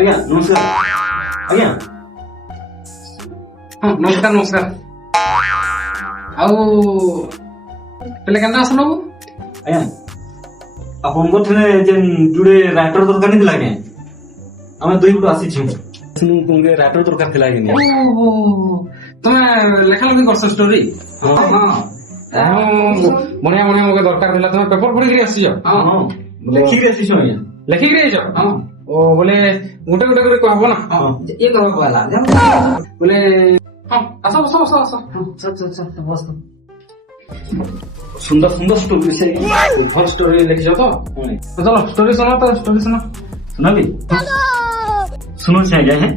ଆଜ୍ଞା ନମସ୍କାର ଆଜ୍ଞା। ହଁ ନମସ୍କାର ନମସ୍କାର। ଆଉ ହେଲେ କେନ୍ତା ଆସିଲ? ଆଜ୍ଞା ଆପଣଙ୍କର ଠାରେ ଯେନ୍ ଯୋଡ଼େ ରାଇଟର ଦରକାର ଥିଲା ଆଜ୍ଞା, ଆମେ ଦୁଇ ପଟୁ ଆସିଛୁ। ରାଇଟର ଦରକାର ଥିଲା ଆଜ୍ଞା। ଓହୋ ତମେ ଲେଖା ଲେଖି କରଛ ଷ୍ଟୋରି? ହଁ ବଢିଆ ବଢିଆ ମତେ ଦରକାର ଥିଲା। ତମେ ପେପର ପଢିକିରି ଆସିଛ? ହଁ ହଁ ଲେଖିକି ଆସିଛୁ ଆଜ୍ଞା। ଲେଖିକିରି ଆଇଛ? ହଁ ଓ ବୋଲେ ଗୋଟେ ଗୋଟେ କରି କହିବ ନା? ହଁ ଇଏ କହିବାକୁ ହେଲା ବୋଲେ ହଁ ଆସ ବସ ବସ ଆସ। ବସ। ସୁନ୍ଦର ସୁନ୍ଦର ଷ୍ଟୋରି ସେ ଭଲ ଷ୍ଟୋରି ଲେଖିଛ ତ? ଚାଲ ଷ୍ଟୋରି ଶୁଣ ତ ଷ୍ଟୋରି ଶୁଣ। ଶୁଣାବି? ଶୁଣୁଛି ଆଜ୍ଞା। ହେଁ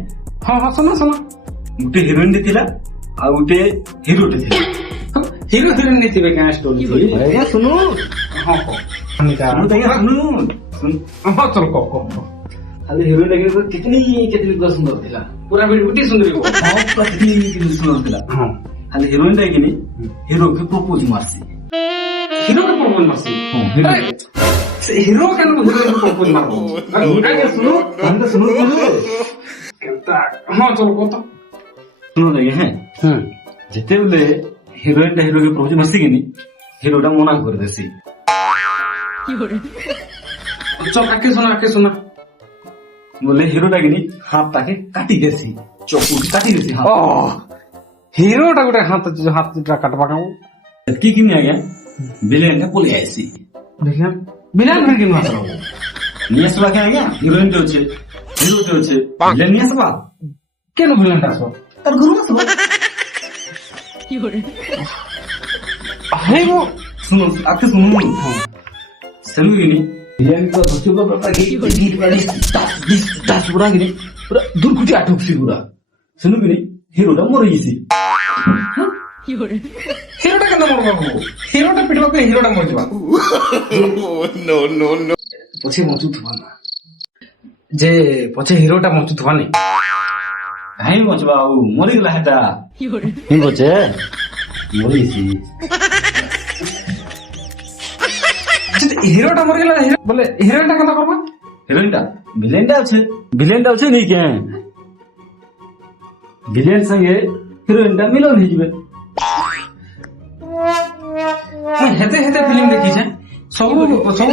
ହଁ ହଁ ଶୁଣ ଶୁଣ। ଗୋଟେ ହିରୋଇନଟେ ଥିଲା ଆଉ ଗୋଟେ ହିରୋଟେ ଥିଲା। ହିରୋ ହିରୋଇନ ନେଇଥିବେ କାଁ ଷ୍ଟୋରି? ଆଜ୍ଞା ଶୁଣୁ। ହଁ କହ। ଶୁଣୁ ଆଜ୍ଞା ଶୁଣୁ। ହଁ ଚଲ କହ କହ। ଖାଲି ହିରୋଇନ ଦେଖିବାକୁ କିତନି ପୁରା ସୁନ୍ଦର ଥିଲା। ପୁରା ବିଟି ସୁନ୍ଦରୀ ହଁ ପୁରା କିତନି ସୁନ୍ଦର ଥିଲା। ହଁ ଖାଲି ହିରୋଇନ ଦେଖିନି ହିରୋকে প্রপোজ মারছি। হিরো কে প্রপোজ মারছি? হ্যাঁ হিরো। হিরো কেন হিরোইন প্রপোজ মারবো? আগে শুনো আমি শুনো কেনতা হ্যাঁ চল কত শুনো আଜ୍ଞା। হ্যাঁ যেতেবেলে হিରୋଇନଟା ହିରୋକେ ପ୍ରପୋଜ ମାରছি কিনি হিরোটা মনা করে দেছি। চল আকে শোনা বলে হিরোটা কিনি হাতটাকে কাটি দেছি, চকুটি কাটি দেছি হাত। ও হিরোটা গোটে হাতটা কাটবা কাম কি কিনি আଜ୍ଞା বিলেনটা পলে আইছি। দেখিয়া বিলান ফির কিনবা আসলো নিয়ে আসবা কে আଜ୍ଞା হিরোইনটা হচ্ছে হিরোটা হচ্ছে বিলেন নিয়ে আসবা কেন বিলানটা আসো? তার ঘর আসবা। হেগো শুনো আজকে শুনুন। সেলু কিনি বিলেন তো ধরছে পুরা গিট বাড়ি দাস পুরা কিনি পুরা দুর্কুটি আটকছি পুরা। শুনু কিনি হিরোটা মরে গেছি। হিরোটা কেন মরবা? হিরোটা পিটবা করে হিরোটা মরে যাবা। পছে বଞ୍ଚু থবা না যে পছে হিরোটা বଞ୍ଚু থবা নি কাହିଁ ବଞ୍ଚବା ଆଉ ମରିଗଲା ହେଟା। ହିଁ ବଞ୍ଚେ ମରିଯାଇଛି। হিরোটা মরিগলা বলে হিরোইনটা কেন করবা? ହିରୋଇନଟା ଭିଲେନଟା ଅଛେ ନେଇ କେଁ ଭିଲେନ ସାଙ୍ଗେ ହିରୋଇନଟା ମିଲନ ହେଇଯିବେ। হেতে হেতে ফিল্ম দেখিছে ସବୁ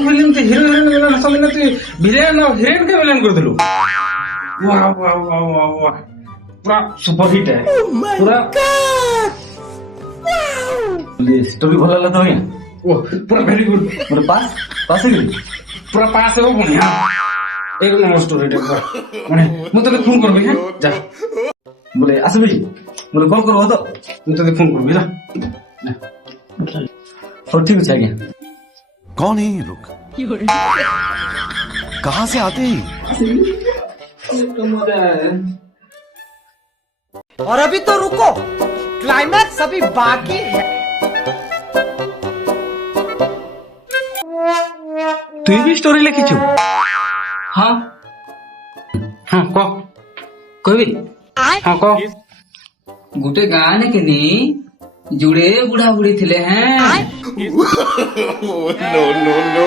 ফিল্ম তে হিরো হিরোইন মিলন আসলে না তুই ভিলেন আর হিরোইন কে মিলন করদিলু। ওয়াও ওয়াও ওয়াও ওয়াও পুরা সুপার হিট है পুরা ଷ୍ଟୋରି ଭଲ ହେଲା ତ ଆଜ୍ଞା? ଓ ପୁରା ভেরি গুড ମୋର ପାସ୍ ହେଇଗଲି। পুরা পাস হবে বনিয়া এক নম্বর স্টোরি টা পুরা মানে ମୁଁ ତତେ ফোন করবি হ্যাঁ যা ବୋଲେ ଆସିବି ବୋଲେ କଣ କରିବ ତ? ମୁଁ ତତେ ফোন করবি যা। ହଉ ଠିକ ଅଛି ଆଜ୍ଞା। कौन है ये लोग? कहाँ से आते हैं? और अभी तो रुको, क्लाइमैक्स अभी बाकी है। তুই भी স্টোরি লিখিছু? হ্যাঁ হ্যাঁ ক কইবি? হ্যাঁ ক गोटे गाँ ने किनी जुड़े बुढ़ा बुढ़ी थिले हैं। no.